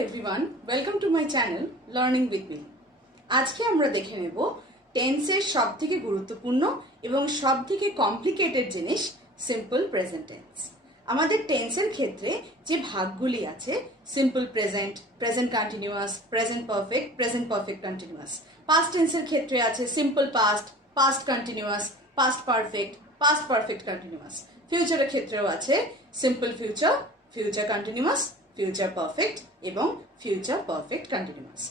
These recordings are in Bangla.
everyone, welcome to my channel Learning with me. আজকে আমরা দেখে নেব টেন্সের সবথেকে গুরুত্বপূর্ণ এবং সবথেকে কমপ্লিকেটেড জিনিস সিম্পল প্রেজেন্ট টেন্স। আমাদের টেন্সের ক্ষেত্রে যে ভাগগুলি আছে simple present, present continuous, present perfect continuous. Past টেন্সের ক্ষেত্রে আছে simple past, past continuous, past perfect continuous. ফিউচারের ক্ষেত্রেও আছে simple future, future continuous, future perfect এবং ফিউচার পারফেক্ট কন্টিনিউয়াস।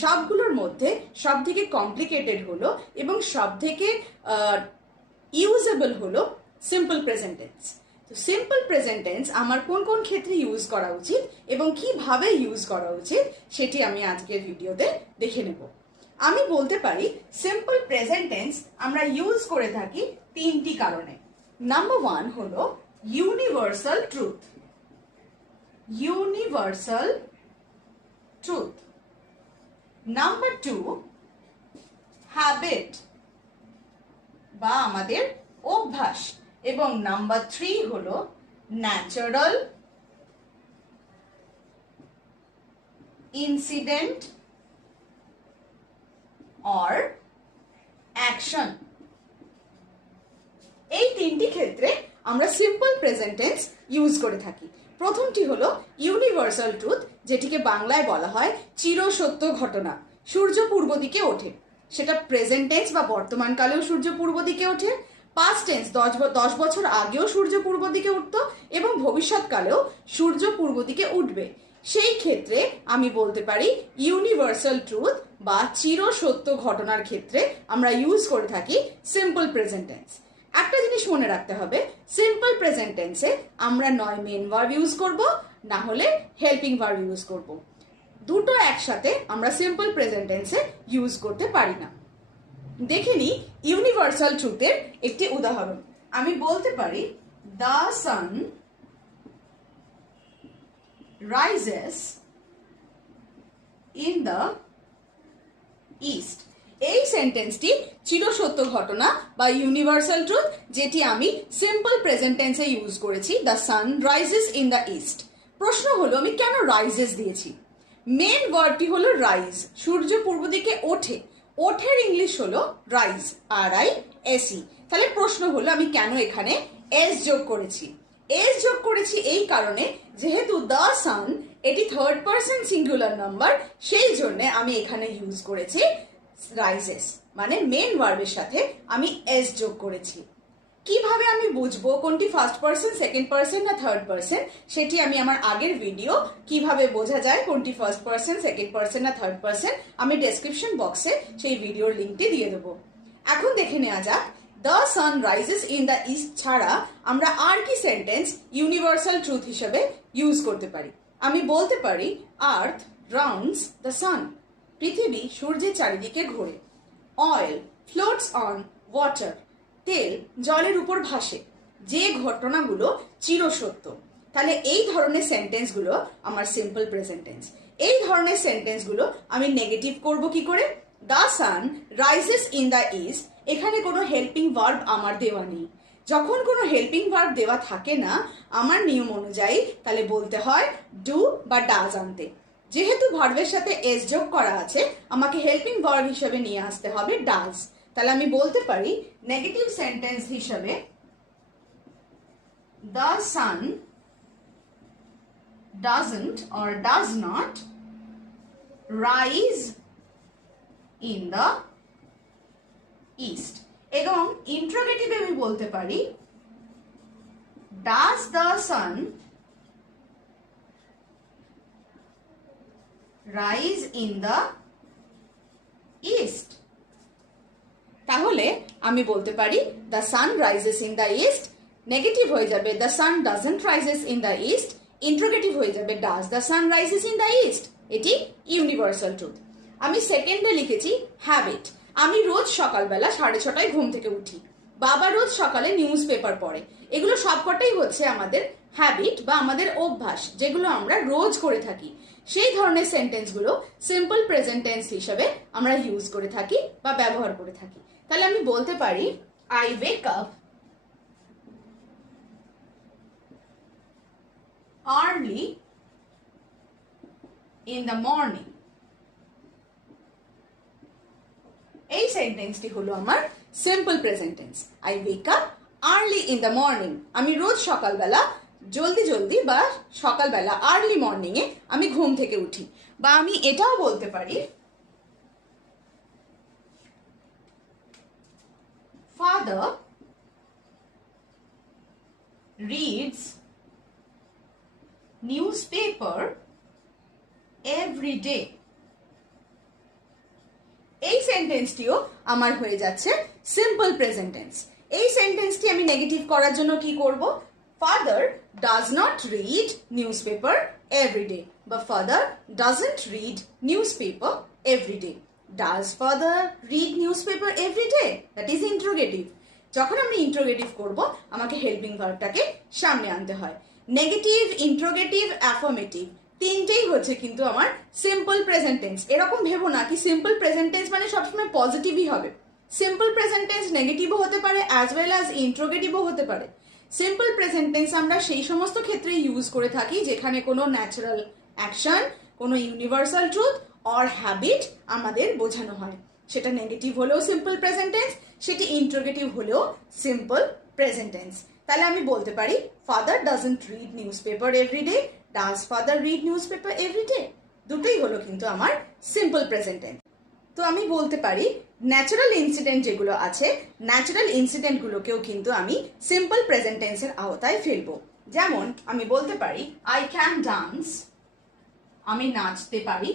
সবগুলোর মধ্যে সবথেকে কমপ্লিকেটেড হলো এবং সবথেকে ইউজেবল হলো সিম্পল প্রেজেন্ট টেন্স। তো সিম্পল প্রেজেন্ট টেন্স আমার কোন কোন ক্ষেত্রে ইউজ করা উচিত এবং কিভাবে ইউজ করা উচিত সেটি আমি আজকের ভিডিওতে দেখে নেব। আমি বলতে পারি সিম্পল প্রেজেন্ট টেন্স আমরা ইউজ করে থাকি তিনটি কারণে। নাম্বার 1 হলো universal truth. Universal truth. Number 2, habit বা আমাদের অভ্যাস, এবং নাম্বার 3 হলো ন্যাচারাল ইনসিডেন্ট অর অ্যাকশন। এই তিনটি ক্ষেত্রে আমরা সিম্পল প্রেজেন্ট টেন্স ইউজ করে থাকি। প্রথমটি হলো ইউনিভার্সাল ট্রুথ, যেটিকে বাংলায় বলা হয় চিরসত্য ঘটনা। সূর্য পূর্ব দিকে ওঠে, সেটা প্রেজেন্ট টেন্স বা বর্তমান কালেও সূর্য পূর্ব দিকে ওঠে। পাস্ট টেন্স 10 বছর আগেও সূর্য পূর্ব দিকে উঠতো এবং ভবিষ্যৎকালেও সূর্য পূর্ব দিকে উঠবে। সেই ক্ষেত্রে আমি বলতে পারি ইউনিভার্সাল ট্রুথ বা চিরসত্য ঘটনার ক্ষেত্রে আমরা ইউজ করে থাকি সিম্পল প্রেজেন্ট টেন্স। একটা জিনিস মনে রাখতে হবে, সিম্পল প্রেজেন্ট টেন্সে আমরা নয় মেন ভার্ব ইউজ করব, না হলে হেল্পিং ভার্ব ইউজ করব। দুটো একসাথে আমরা সিম্পল প্রেজেন্ট টেন্সে ইউজ করতে পারি না। দেখে নি ইউনিভার্সাল ট্রুথের একটি উদাহরণ। আমি বলতে পারি the sun rises in the east. এই সেন্টেন্সটি চিরসত্য ঘটনা বা ইউনিভার্সাল ট্রুথ, যেটি আমি সিম্পল প্রেজেন্ট টেন্সে ইউজ করেছি। The sun rises in the east. প্রশ্ন হলো আমি কেন রাইজেস দিয়েছি? মেন ভার্বটি হলো রাইজ, সূর্য পূর্ব দিকে ওঠে। ওঠের ইংলিশ হলো রাইজ, RISE। তাহলে প্রশ্ন হলো আমি কেন এখানে এস যোগ করেছি? এস যোগ করেছি এই কারণে, যেহেতু দ্য সান এটি থার্ড পারসন সিঙ্গুলার নাম্বার, সেই জন্য আমি এখানে ইউজ করেছি রাইজেস, মানে মেন ভার্বের সাথে আমি এস যোগ করেছি। কিভাবে আমি বুঝবো কোনটি ফার্স্ট পারসন, সেকেন্ড পারসন না থার্ড পারসন, সেটি আমি আমার আগের ভিডিও কিভাবে বোঝা যায় কোনটি ফার্স্ট পারসন, সেকেন্ড পারসন না থার্ড পারসন, আমি ডেসক্রিপশন বক্সে সেই ভিডিওর লিঙ্কটি দিয়ে দেবো। এখন দেখে নেওয়া যাক the sun rises in the east ছাড়া আমরা আর কি সেন্টেন্স ইউনিভার্সাল ট্রুথ হিসেবে ইউজ করতে পারি। আমি বলতে পারি আর্থ রাউন্ডস দ্য সান। পৃথিবী সূর্যের চারিদিকে ঘোরে। Oil floats on water. তেল জলের উপর ভাসে। যে ঘটনাগুলো চিরসত্য। তাহলে এই ধরনের সেন্টেন্সগুলো আমার সিম্পল প্রেজেন্ট টেন্স। এই ধরনের সেন্টেন্সগুলো আমি নেগেটিভ করব কি করে? The sun rises in the east, এখানে কোনো হেল্পিং ভার্ব আমার দেওয়া নেই। যখন কোনো হেল্পিং ভার্ব দেওয়া থাকে না আমার নিয়ম অনুযায়ী, তাহলে বলতে হয় ডু বা ডাজ আনতে। যেহেতু ভার্বের সাথে এস যোগ করা আছে, আমাকে হেল্পিং ভার্ব হিসেবে নিয়ে আসতে হবে ডাজ। তাহলে আমি বলতে পারি নেগেটিভ সেন্টেন্স হিসেবে the sun doesn't or does not rise in the east. এবং ইন্টারোগেটিভ আমি বলতে পারি does the sun rise in the east. তাহলে আমি বলতে পারি the sun rises in the east, negative হয়ে যাবে the sun doesn't rises in the east, interrogative হয়ে যাবে does the sun rises in the east. এটি ইউনিভার্সাল ট্রুথ। আমি সেকেন্ডে লিখেছি হ্যাবিট। আমি রোজ সকালবেলা 6:30 ঘুম থেকে উঠি। বাবা রোজ সকালে নিউজ পেপার পড়ে। এগুলো সবকটাই হচ্ছে আমাদের হ্যাবিট বা আমাদের অভ্যাস, যেগুলো আমরা রোজ করে থাকি। সেই ধরনের সেন্টেন্সগুলো সিম্পল প্রেজেন্ট টেন্স হিসেবে আমরা ইউজ করে থাকি বা ব্যবহার করে থাকি। তাহলে আমি বলতে পারি I wake up early in the morning. এই সেন্টেন্সটি হলো আমার simple present tense. I wake up early in the morning. আমি রোজ সকালবেলা জলদি বা সকালবেলা আর্লি মর্নিং এ আমি ঘুম থেকে উঠি। বা আমি এটাও বলতে পারি, father reads newspaper every day. এই সেন্টেন্সটিও আমার হয়ে যাচ্ছে সিম্পল প্রেজেন্ট টেন্স। এই সেন্টেন্সটি আমি নেগেটিভ করার জন্য কি করব? Father does not read newspaper everyday, বা father doesn't read newspaper everyday. Does father read newspaper everyday? That is interrogative. যখন আমি ইন্টারোগেটিভ করব আমাকে হেল্পিং ভার্বটাকে সামনে আনতে হয়। নেগেটিভ, ইন্টারোগেটিভ, অ্যাফার্মেটিভ তিনটেই হচ্ছে কিন্তু আমার সিম্পল প্রেজেন্ট টেন্স। এরকম ভেবো না কি সিম্পল প্রেজেন্ট টেন্স মানে সবসময় পজিটিভই হবে। সিম্পল প্রেজেন্ট টেন্স নেগেটিভও হতে পারে অ্যাজ ওয়েল অ্যাজ ইন্টারোগেটিভও হতে পারে। সিম্পল প্রেজেন্ট টেন্স আমরা সেই সমস্ত ক্ষেত্রে ইউজ করে থাকি যেখানে কোনো ন্যাচারাল অ্যাকশন, কোনো ইউনিভার্সাল ট্রুথ অর হ্যাবিট আমাদের বোঝানো হয়। সেটা নেগেটিভ হলেও সিম্পল প্রেজেন্ট টেন্স, সেটি ইন্টারোগেটিভ হলেও সিম্পল প্রেজেন্ট টেন্স। তাহলে আমি বলতে পারি father doesn't read newspaper everyday, does father read newspaper everyday. দুটোই হলো কিন্তু আমার সিম্পল প্রেজেন্ট টেন্স। তো আমি বলতে পারি ন্যাচারাল ইনসিডেন্ট যেগুলো আছে, ন্যাচারাল ইনসিডেন্টগুলোকেও কিন্তু আমি সিম্পল প্রেজেন্ট টেন্সের আওতায় ফেলবো। যেমন আমি বলতে পারি আই ক্যান ডান্স, আমি নাচতে পারি।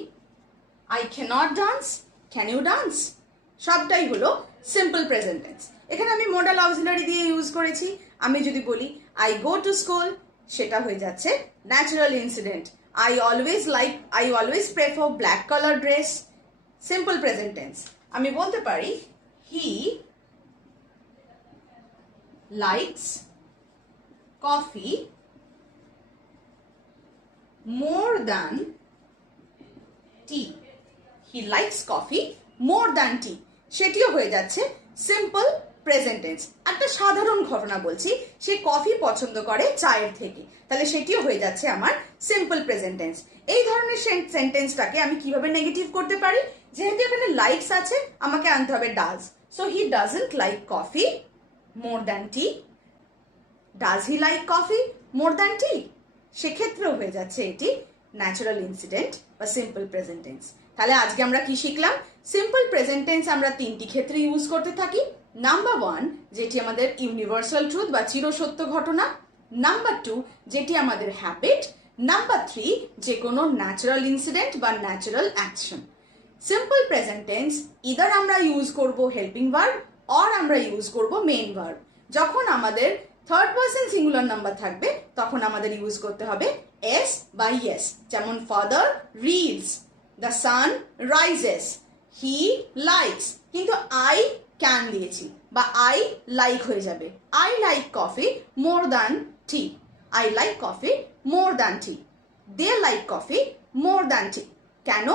I can't dance, can you dance? সবটাই হলো সিম্পল প্রেজেন্ট টেন্স। এখানে আমি মডাল অক্সিলারি দিয়ে ইউজ করেছি। আমি যদি বলি আই গো টু স্কুল, সেটা হয়ে যাচ্ছে natural incident. I always prefer black colour dress, simple present tense. আমি বলতে পারি he likes coffee more than tea. He likes coffee more than tea, সেটিও হয়ে যাচ্ছে সিম্পল প্রেজেন্ট টেন্স। একটা সাধারণ ঘটনা বলছি, সে কফি পছন্দ করে চায়ের থেকে, তাহলে সেটিও হয়ে যাচ্ছে আমার সিম্পল প্রেজেন্ট টেন্স। এই ধরনের সেন্টেন্সটাকে আমি কিভাবে নেগেটিভ করতে পারি? যেহেতু এখানে লাইকস আছে আমাকে আনতে হবে does. So he doesn't like coffee more than tea. Does he like coffee more than tea? সেক্ষেত্রেও হয়ে যাচ্ছে এটি ন্যাচারাল ইনসিডেন্ট বা সিম্পল প্রেজেন্ট টেন্স। তাহলে আজকে আমরা কি শিখলাম? সিম্পল প্রেজেন্ট টেন্স আমরা তিনটি ক্ষেত্রে ইউজ করতে থাকি। নাম্বার 1 যেটি আমাদের ইউনিভার্সাল ট্রুথ বা চিরসত্য ঘটনা। নাম্বার 2 যেটি আমাদের হ্যাবিট। নাম্বার 3 যে কোনো ন্যাচারাল ইনসিডেন্ট বা natural action. Simple present tense either আমরা ইউজ করব হেল্পিং ভার্ব অর আমরা ইউজ করব মেইন ভার্ব। যখন আমাদের থার্ড পারসন সিঙ্গুলার নাম্বার থাকবে তখন আমাদের ইউজ করতে হবে এস বা ইয়েস। যেমন father reads, the sun rises, he likes, কিন্তু আই ক্যান দিয়েছি বা আই লাইক হয়ে যাবে। I like coffee more than tea. I like coffee more than tea. They like coffee more than tea. কেন?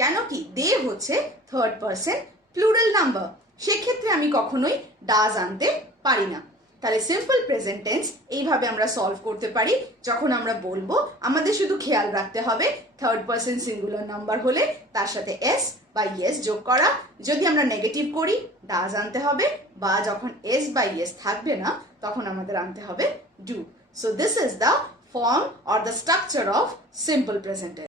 কেন কি? দে হচ্ছে থার্ড পারসন প্লুরাল নাম্বার, সেক্ষেত্রে আমি কখনোই ডাজ আনতে পারি না। তাহলে সিম্পল প্রেজেন্ট টেন্স এইভাবে আমরা সলভ করতে পারি। যখন আমরা বলবো আমাদের শুধু খেয়াল রাখতে হবে থার্ড পারসন সিঙ্গুলার নাম্বার হলে তার সাথে এস বা ইয়েস যোগ করা। যদি আমরা নেগেটিভ করি ডাজ আনতে হবে, বা যখন এস বা ইয়েস থাকবে না তখন আমাদের আনতে হবে do. So this is the form or the structure of simple present tense.